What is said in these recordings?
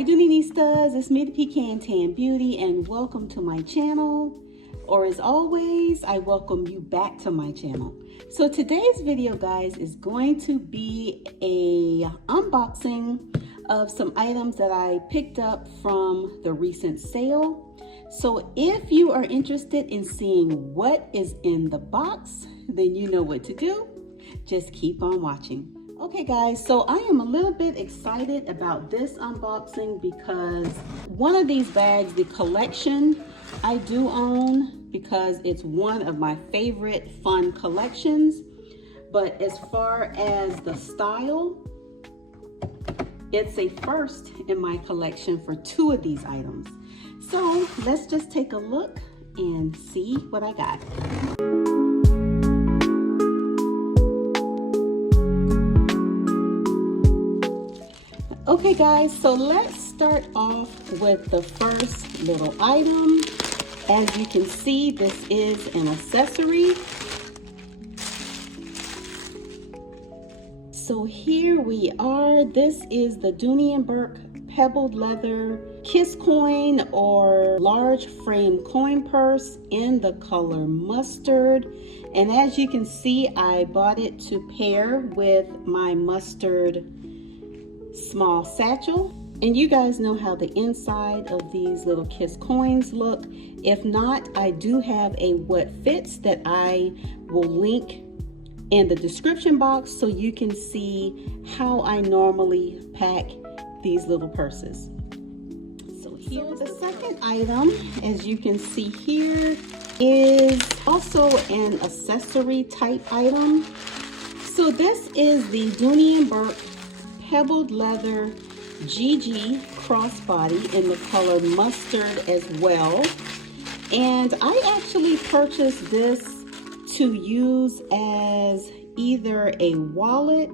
Hi Doonieistas, it's me the Pecan Tan Beauty and welcome to my channel. Or as always, I welcome you back to my channel. So today's video, guys, is going to be a unboxing of some items that I picked up from the recent sale. So if you are interested in seeing what is in the box, then you know what to do. Just keep on watching. Okay guys, so I am a little bit excited about this unboxing because one of these bags, the collection, I do own because it's one of my favorite fun collections. But as far as the style, it's a first in my collection for two of these items. So let's just take a look and see what I got. Okay guys, so let's start off with the first little item. As you can see, this is an accessory. So here we are. This is the Dooney and Bourke pebbled leather kiss coin or large frame coin purse in the color mustard. And as you can see, I bought it to pair with my mustard small satchel. And you guys know how the inside of these little kiss coins look. If not, I do have a what fits that I will link in the description box so you can see how I normally pack these little purses. So here's the second item. As you can see here is also an accessory type item. So this is the Dooney and Bourke pebbled leather GG crossbody in the color mustard as well. And I actually purchased this to use as either a wallet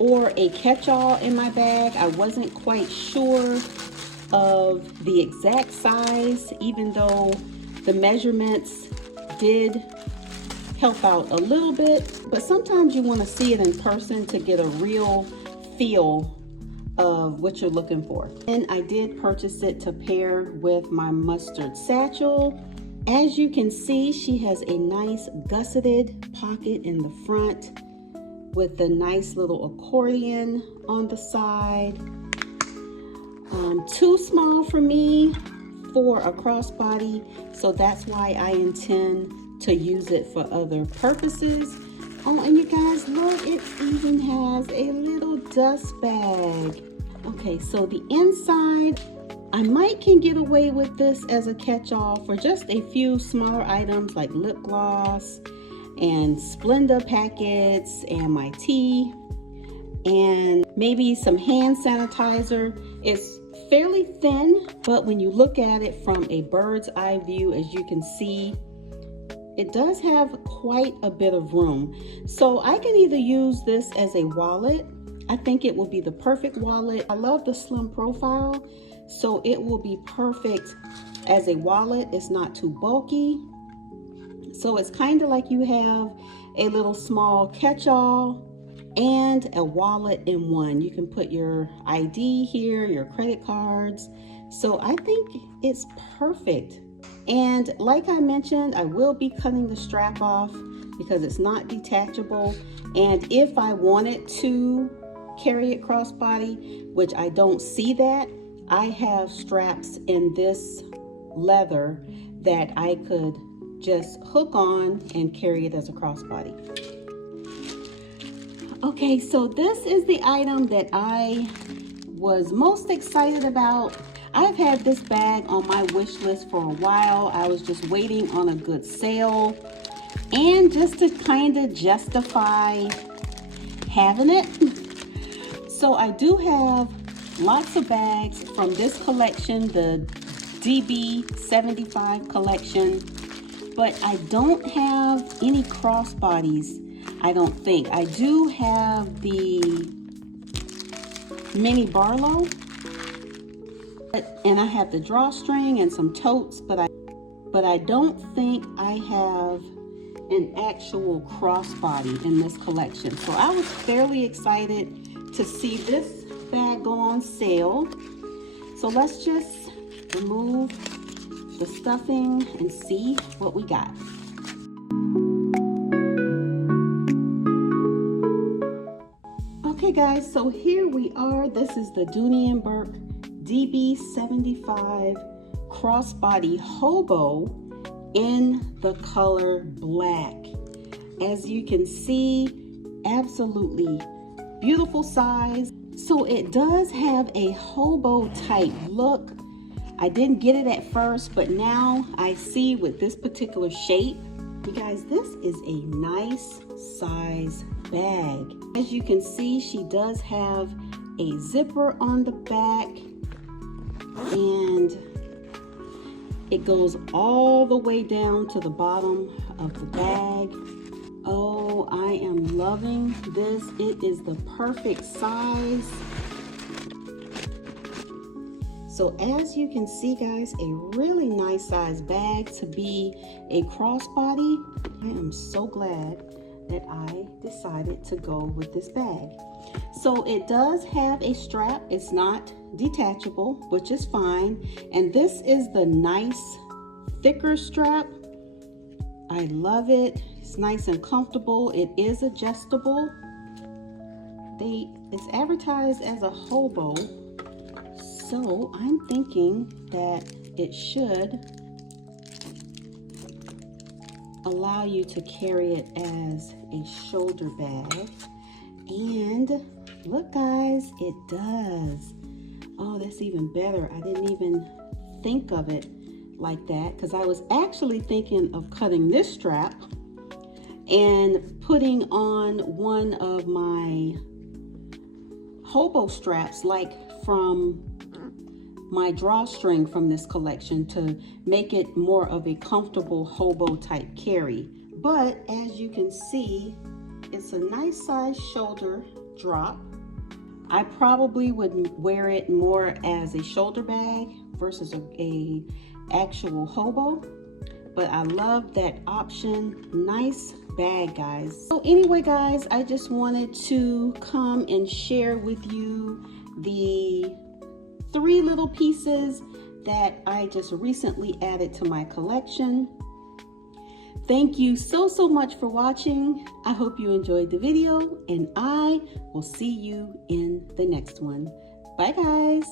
or a catch-all in my bag. I wasn't quite sure of the exact size, even though the measurements did help out a little bit. But sometimes you want to see it in person to get a real feel of what you're looking for. And I did purchase it to pair with my mustard satchel. As you can see, she has a nice gusseted pocket in the front with a nice little accordion on the side. Too small for me for a crossbody, so that's why I intend to use it for other purposes. Oh, and you guys, look, it even has a little dust bag. Okay, so the inside, I might can get away with this as a catch-all for just a few smaller items like lip gloss and Splenda packets and my tea and maybe some hand sanitizer. It's fairly thin, but when you look at it from a bird's eye view, as you can see, it does have quite a bit of room. So I can either use this as a wallet. I think it will be the perfect wallet. I love the slim profile, so it will be perfect as a wallet. It's not too bulky. So it's kind of like you have a little small catch-all and a wallet in one. You can put your ID here, your credit cards. So I think it's perfect. And like I mentioned, I will be cutting the strap off because it's not detachable. And if I wanted to carry it crossbody, which I don't see that, I have straps in this leather that I could just hook on and carry it as a crossbody. Okay, so this is the item that I was most excited about. I've had this bag on my wish list for a while. I was just waiting on a good sale and just to kind of justify having it. So I do have lots of bags from this collection, the DB75 collection, but I don't have any crossbodies, I don't think. I do have the mini Barlow, and I have the drawstring and some totes, but I don't think I have an actual crossbody in this collection. So I was fairly excited to see this bag go on sale. So let's just remove the stuffing and see what we got. Okay guys, so here we are. This is the Dooney and Bourke DB75 crossbody hobo in the color black. As you can see, absolutely beautiful size. So it does have a hobo type look. I didn't get it at first, but now I see with this particular shape. You guys, this is a nice size bag. As you can see, she does have a zipper on the back, and it goes all the way down to the bottom of the bag. Oh, I am loving this. It is the perfect size. So as you can see guys, a really nice size bag to be a crossbody. I am so glad that I decided to go with this bag. So it does have a strap. It's not detachable, which is fine. And this is the nice thicker strap. I love it. It's nice and comfortable. It is adjustable. It's advertised as a hobo, so I'm thinking that it should allow you to carry it as a shoulder bag. And look guys, it does. Oh, that's even better. I didn't even think of it like that, because I was actually thinking of cutting this strap and putting on one of my hobo straps, like from my drawstring from this collection, to make it more of a comfortable hobo type carry. But as you can see, it's a nice size shoulder drop. I probably would wear it more as a shoulder bag versus a actual hobo, but I love that option. Nice bag guys. So anyway guys, I just wanted to come and share with you the 3 little pieces that I just recently added to my collection. Thank you so much for watching. I hope you enjoyed the video, and I will see you in the next one. Bye guys.